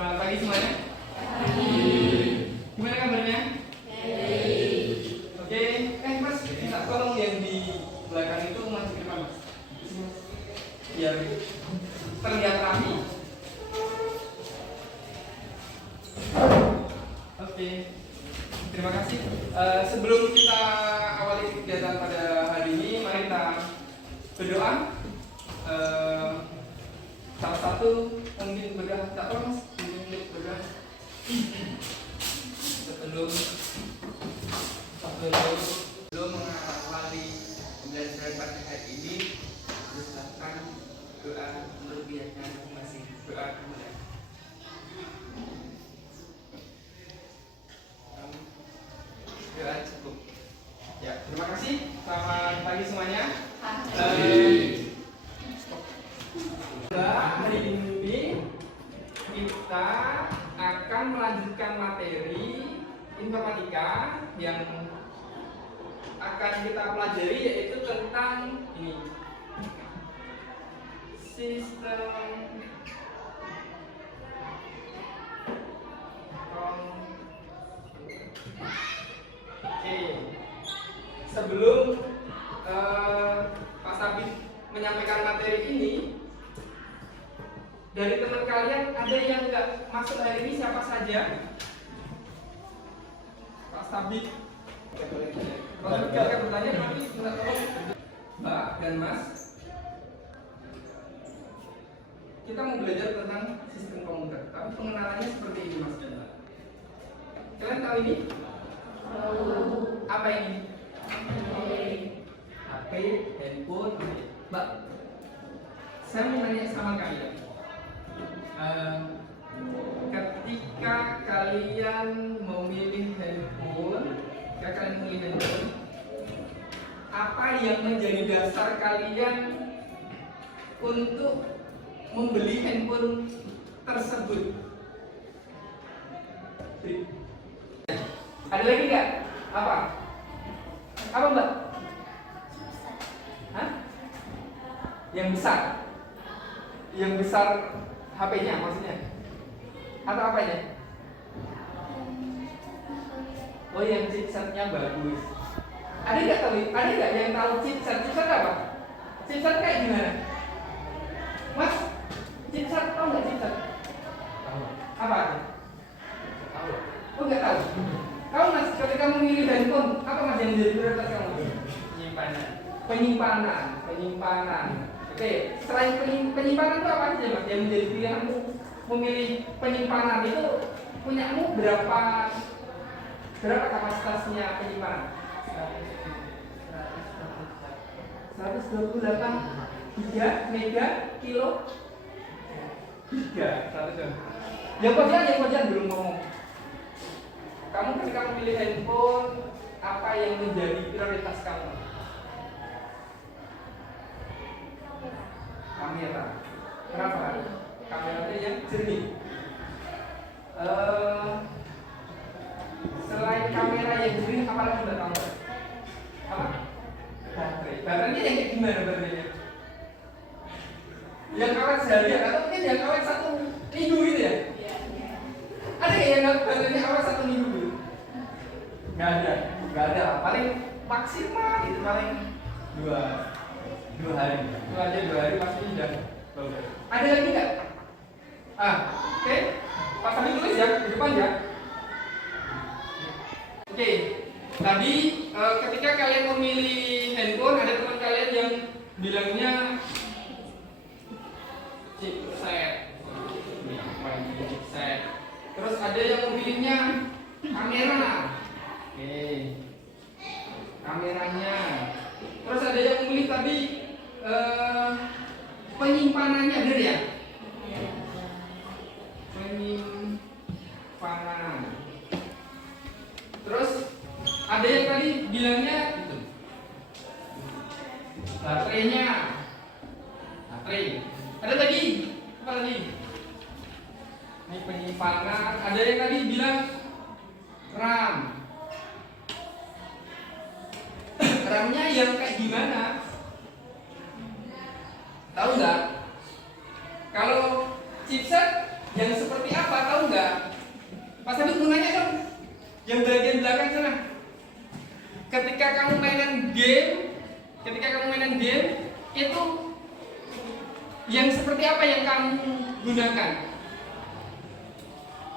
Selamat pagi semuanya. Gimana kabarnya? Oke, Mas, minta tolong yang di belakang itu masuk ke depan, Mas. Biar terlihat rapi. Oke, terima kasih. Sebelum kita awali kegiatan pada hari ini, mari kita berdoa. Salah satu mungkin berdoa, tak tolong Mas, mungkin berdoa. Sebelum mengawali pembelajaran pada hari ini, ucapkan doa menurut biasanya masing-masing. Doa dulu ya. Doa cukup. Ya, terima kasih. Selamat pagi semuanya. Hari ini kita akan melanjutkan materi informatika yang akan kita pelajari, yaitu tentang ini, sistem Oke. Sebelum Pak Sabit menyampaikan materi ini, dari teman kalian ada yang nggak masuk hari ini, siapa saja? Pak Sabit. Kalau kalian bertanya, nanti minta tolong Mbak dan Mas. Kita mau belajar tentang sistem komputer, tapi pengenalannya seperti ini, Mas dan Mbak. Kalian tahu ini? Apa ini? HP, handphone. Mbak, saya mau nanya sama kalian. Ketika kalian memilih handphone, apa yang menjadi dasar kalian untuk membeli handphone tersebut? Ada lagi nggak? Apa? Apa Mbak? Hah? Yang besar? Yang besar HP-nya maksudnya? Atau apanya? Oh, yang chipsetnya bagus. Ada nggak yang tahu chipset? Chipset apa? Chipset kayak gimana? Mas, chipset tahu nggak chipset? Tahu. Apa? Tahu. Oh, nggak tahu. Kamu Mas, ketika memilih handphone, apa Mas yang menjadi prioritas kamu? Penyimpanan. Oke, selain penyimpanan itu apa saja Mas yang menjadi pilihanmu memilih penyimpanan itu? Punyamu berapa kapasitasnya penyimpanan? 128 giga, mega, kilo, giga, 100. Yang kojian belum ngomong. Kamu ketika memilih handphone, apa yang menjadi prioritas kamu? Kamera. Kenapa? Kameranya yang jernih. Selain kamera yang jernih, apa lagi Mbak tahu? Apa? Baterainya yang kayak gimana baterainya? Yang awet seharian atau mungkin yang awet 1 minggu gitu ya? Ada yang baterainya awet 1 minggu gitu? Nggak ada. Paling maksimal itu paling 2 hari. Itu aja 2 hari pasti sudah bagus. Ada lagi nggak? Oke. Pak Sami tulis ya di depan ya. Oke. Tadi ketika kalian memilih handphone, ada teman kalian yang bilangnya chipset. Terus ada yang memilihnya kamera. Oke. Kameranya. Terus ada yang memilih tadi penyimpanannya, benar ya? Penyimpanan. Terus ada yang tadi bilangnya itu baterainya. Ada lagi apa lagi? Ini penyimpanan. Ada yang tadi bilang RAM. RAM-nya yang kayak gimana? Tahu nggak? Kalau chipset Yang seperti apa, tahu nggak? Pak Sabit mau nanya dong. Yang bagian belakang sana. Ketika kamu mainan game, itu yang seperti apa yang kamu gunakan?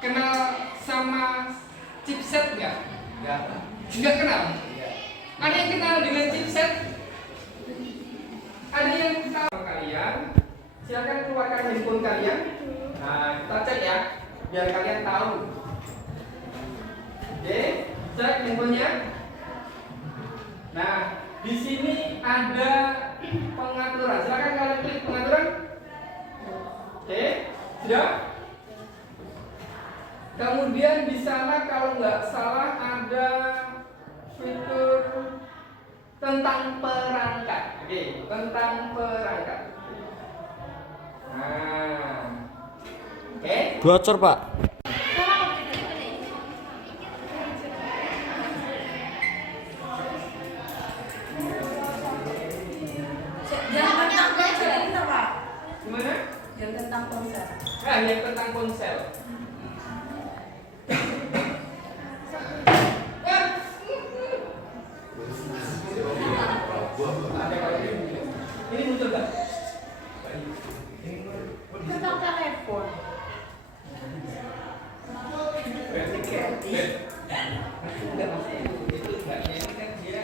Kenal sama chipset nggak? Nggak kenal. Ada yang kenal dengan chipset? Ada yang tahu kalian? Silakan keluarkan handphone kalian. Nah, kita cek ya, biar kalian tahu. Oke, cek handphonenya. Nah, di sini ada pengaturan. Silakan kalian klik pengaturan. Oke, sudah. Kemudian di sana kalau nggak salah ada fitur tentang perangkat. Oke, tentang perangkat. Nah, oke. Bocor, Pak. Jangan tentang ponsel kita, Pak. Gimana? Yang tentang ponsel. Nah, yang tentang ponsel. Ini muncul nggak? Tentang telepon.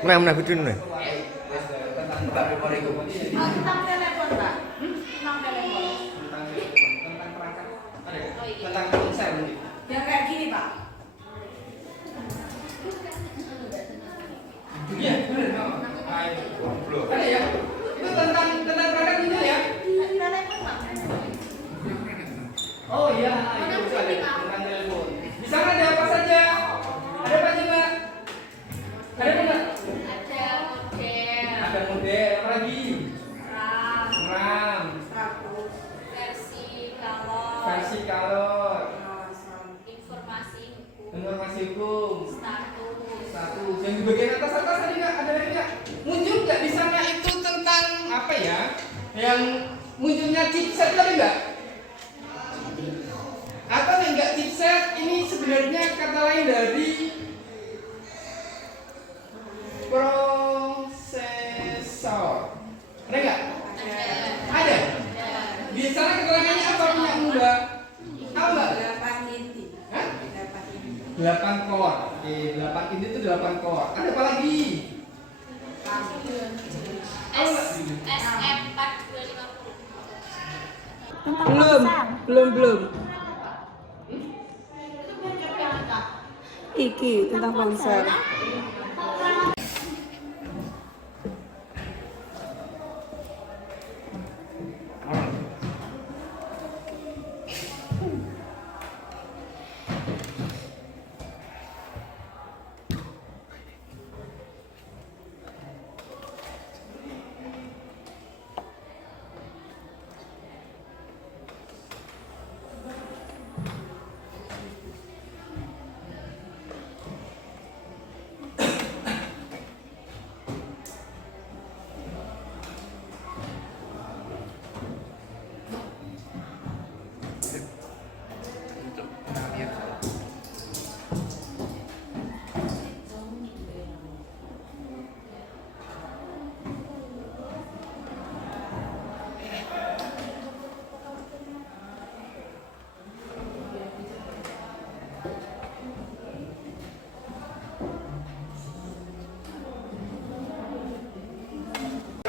Mana videonya? Oh, tentang telepon, Pak. Tentang telepon. Tentang perangkat. Ada nggak? Tentang ponsel mungkin. Yang kayak gini, Pak. Iya, benar. Nah, itu. Ada ya? Itu tentang perangkat ini ya? Telepon, Pak. Oh iya, itu ada tentang telepon. Di sana ada apa saja? Ada apa aja, Mbak? Ada apa, Mbak? Ada model, apa lagi? RAM, versi color, informasi hukum, status. Yang di bagian atas tadi nggak ada lagi nggak? Muncul nggak di sana itu tentang apa ya? Yang munculnya chipset tadi nggak? Atau yang nggak chipset ini sebenarnya kata lain dari prosesor. Ada nggak? Ada. Di sana keterangannya apa punya Mbak? Tahu nggak? 8 inti. Hah? 8 inti. 8 core. Oke, 8 ini tuh 8 core. Ada apa lagi? Belum. Iki tentang ponsel.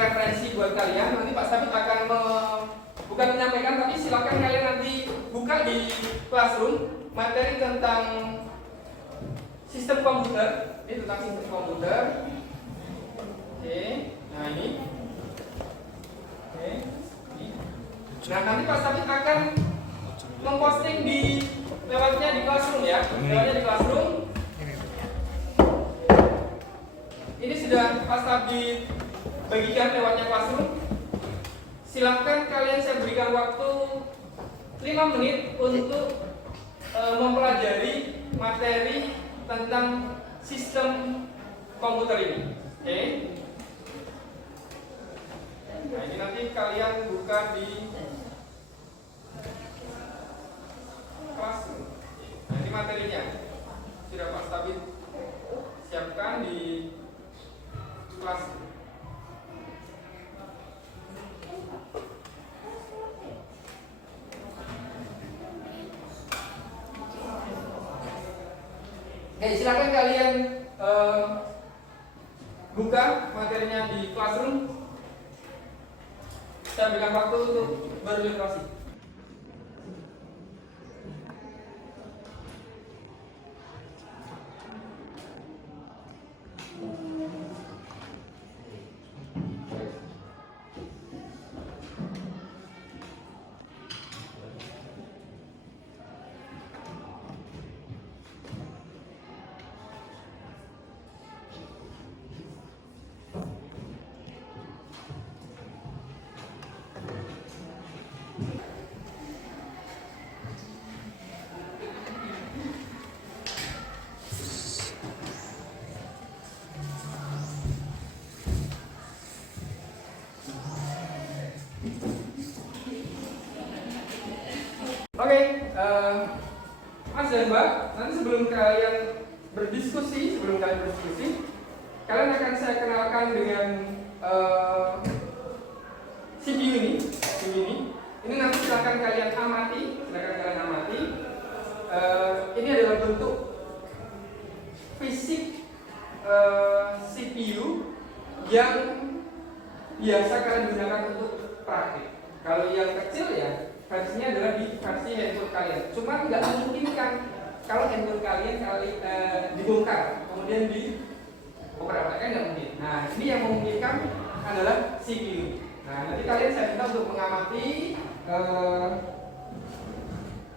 Referensi buat kalian, nanti Pak Sabit akan bukan menyampaikan, tapi silakan kalian nanti buka di Classroom materi tentang sistem komputer. Ini tentang sistem komputer. Oke, nah ini. Oke, ini. Nah, nanti Pak Sabit akan memposting lewatnya di Classroom ya, lewatnya di Classroom. Ini sudah Pak Sabit bagikan lewatnya Classroom. Silakan kalian saya berikan waktu 5 menit untuk mempelajari materi tentang sistem komputer ini. Oke. Nah, ini nanti kalian buka di materinya. Sudah Pak Stabit siapkan di kelas. Oke, silakan kalian buka materinya di classroom. Saya berikan waktu untuk berliterasi. Oke, Mas dan Mbak, nanti sebelum kalian berdiskusi, kalian akan saya kenalkan dengan CPU ini. Ini nanti silakan kalian amati. Ini adalah bentuk fisik CPU yang biasa kalian gunakan untuk praktik. Kalau yang kecil ya versinya adalah di versi handphone kalian. Cuma nggak memungkinkan kalau handphone kalian dibongkar kemudian di oper-oper, kan nggak mungkin. Nah, ini yang memungkinkan adalah CPU. Nah, nanti kalian saya minta untuk mengamati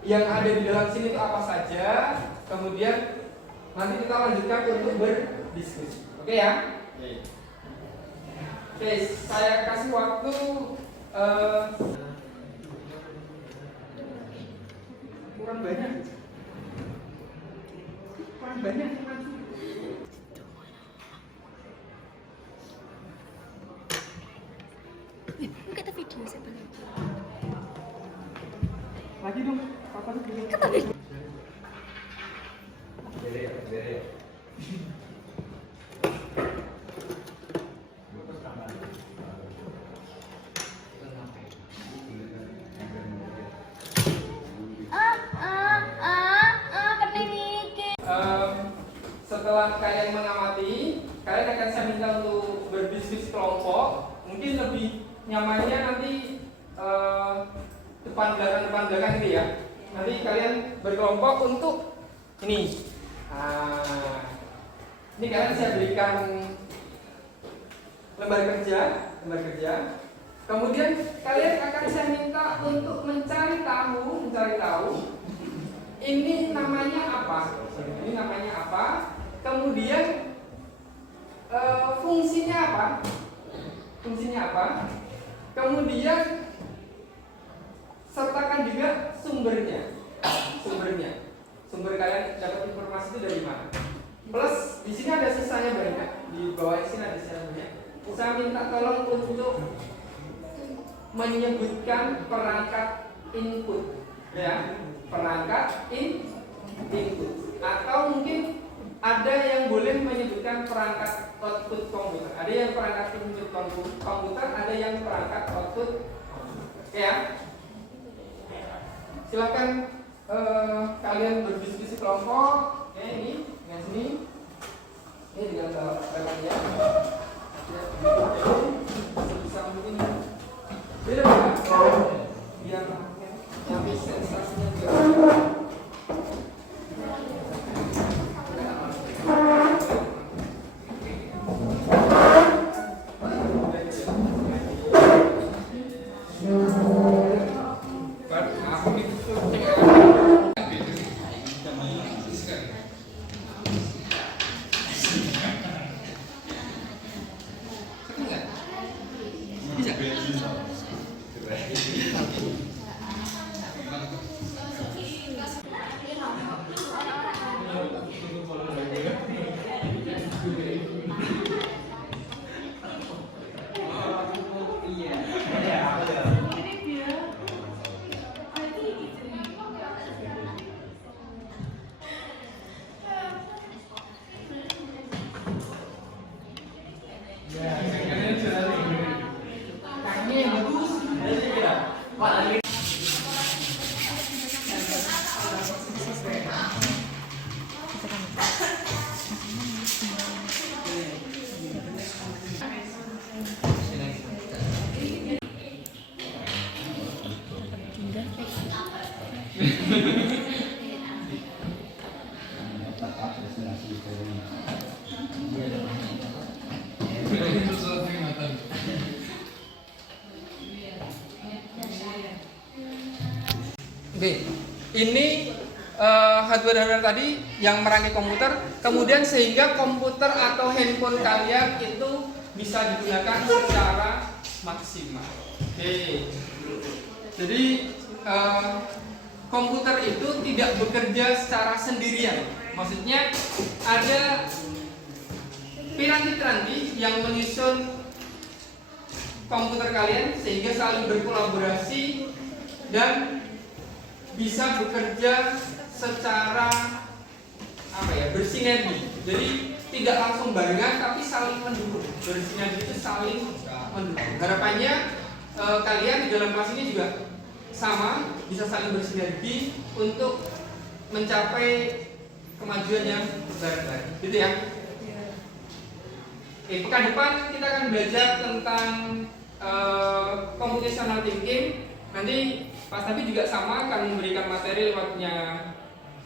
yang ada di dalam sini itu apa saja. Kemudian nanti kita lanjutkan untuk berdiskusi. Oke ya? Oke, saya kasih waktu kurang banyak. Buka tuh video saya balik. Lagi dong, papa tuh belum. Setelah kalian mengamati, kalian akan saya minta untuk berdiskusi kelompok. Mungkin lebih nyamannya nanti depan belakang gitu ya. Nanti kalian berkelompok untuk ini. Ini kalian saya berikan lembar kerja. Kemudian kalian akan saya minta untuk mencari tahu ini namanya apa. Kemudian fungsinya apa? Kemudian sertakan juga sumbernya. Sumber kalian dapat informasi itu dari mana? Plus di sini ada sisanya banyak. Di bawah sini ada sisanya banyak. Saya minta tolong untuk menyebutkan perangkat input, ya, perangkat input. Atau mungkin ada yang boleh menyebutkan perangkat output komputer. Ada yang perangkat input komputer, ada yang perangkat output. Ya, silakan kalian berdiskusi kelompok. Oke, ini dengan sini. Ini dengan ya. Sebisa mungkin. Beda biar yang sensasinya juga. Aku itu ini hardware tadi yang merangkai komputer, kemudian sehingga komputer atau handphone kalian itu bisa digunakan secara maksimal. Oke. Jadi komputer itu tidak bekerja secara sendirian. Maksudnya ada piranti-piranti yang menyusun komputer kalian sehingga saling berkolaborasi dan bisa bekerja secara bersinergi. Jadi tidak langsung barengan tapi saling mendukung. Bersinergi itu saling mendukung. Harapannya kalian di dalam kelas ini juga sama, bisa saling bersinergi untuk mencapai kemajuan yang bareng-bareng. Gitu ya. Oke, pekan depan kita akan belajar tentang computational thinking. Nanti Pak Tabi juga sama akan memberikan materi lewatnya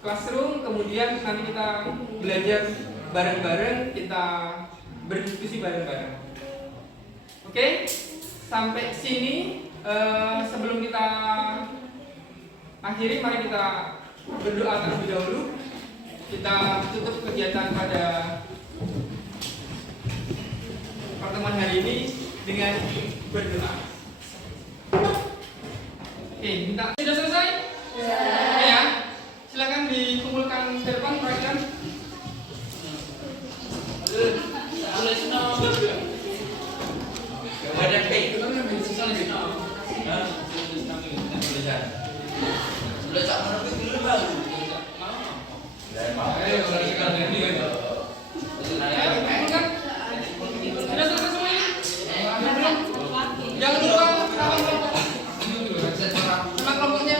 classroom. Kemudian nanti kita belajar bareng-bareng, kita berdiskusi bareng-bareng. Oke, sampai sini. Sebelum kita akhiri, mari kita berdoa terlebih dahulu. Kita tutup kegiatan pada pertemuan hari ini dengan berdoa. Oke, minta sudah selesai? Ya. Silakan dikumpulkan ke depan perwakilan. Jangan lupa nama kelompoknya.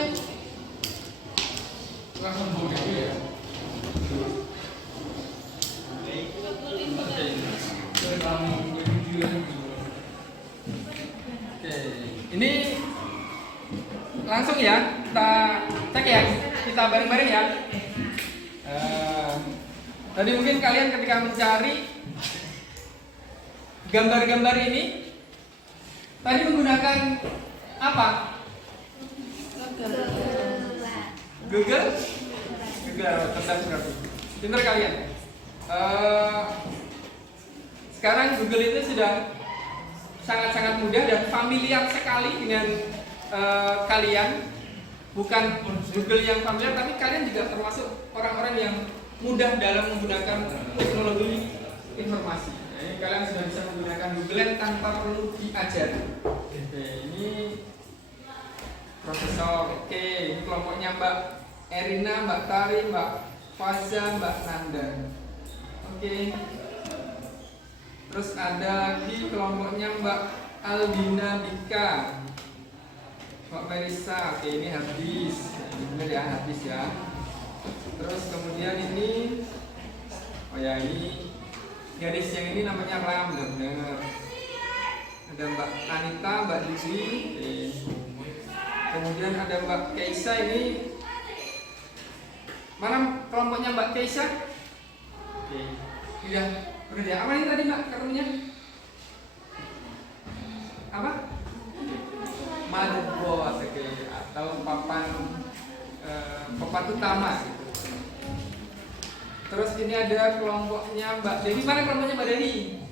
Ini langsung ya, kita cek ya, kita bareng-bareng ya. Tadi mungkin kalian ketika mencari gambar-gambar ini tadi menggunakan apa? Google? Cerdas berarti. Pintar kalian. Sekarang Google itu sudah sangat-sangat mudah dan familiar sekali dengan kalian. Bukan Google yang familiar, tapi kalian juga termasuk orang-orang yang mudah dalam menggunakan teknologi informasi. Jadi kalian sudah bisa menggunakan Google tanpa perlu diajar. Oke, ini profesor. Oke, ini kelompoknya Mbak Erina, Mbak Tari, Mbak Faza, Mbak Nanda. Oke. Terus ada lagi kelompoknya Mbak Aldina Dika, Mbak Marisa. Oke, ini habis. Ini benar ya, habis ya. Terus kemudian ini, oh ya, ini gadis yang ini namanya Ram, benar. Ada Mbak Anita, Mbak Didi. Kemudian ada Mbak Keisa ini. Mana kelompoknya Mbak Keisa? Oke, iya, benar ya. Apa ini tadi Mbak ketemunya? Apa? Motherboard, oke, atau papan utama. Terus ini ada kelompoknya Mbak Dewi. Mana kelompoknya Mbak Dewi?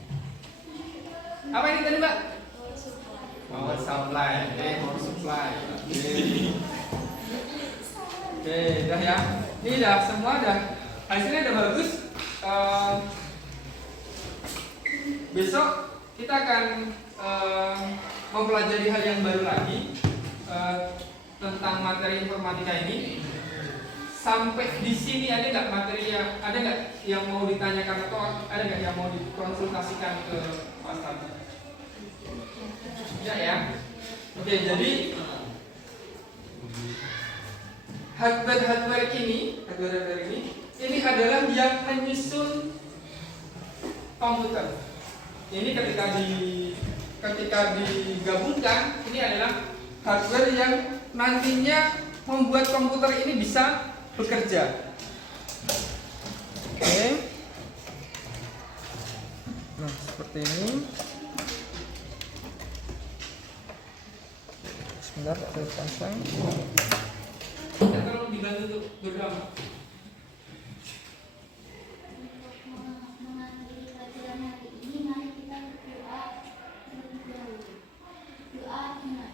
Apa ini tadi Mbak? Power supply. Power supply. Oke, udah ya. Ini udah semua, udah hasilnya udah bagus. Besok kita akan mempelajari hal yang baru lagi tentang materi informatika ini. Sampai di sini ada nggak materi yang mau ditanyakan atau ada nggak yang mau dikonsultasikan ke Mas Tati? Tidak ya. Oke, jadi hardware ini adalah yang menyusun komputer. Ini ketika digabungkan, ini adalah hardware yang nantinya membuat komputer ini bisa bekerja. Oke. Nah, seperti ini. Sebentar, saya pasang. dibantu untuk berdoa. Mengakhiri pelajaran hari ini, mari kita berdoa terlebih dahulu. Doa iman.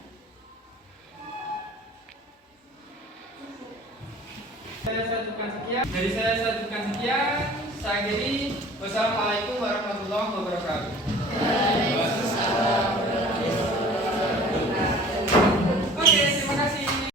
Dari saya saya cukupkan sekian. Saya akhiri. Wassalamualaikum warahmatullahi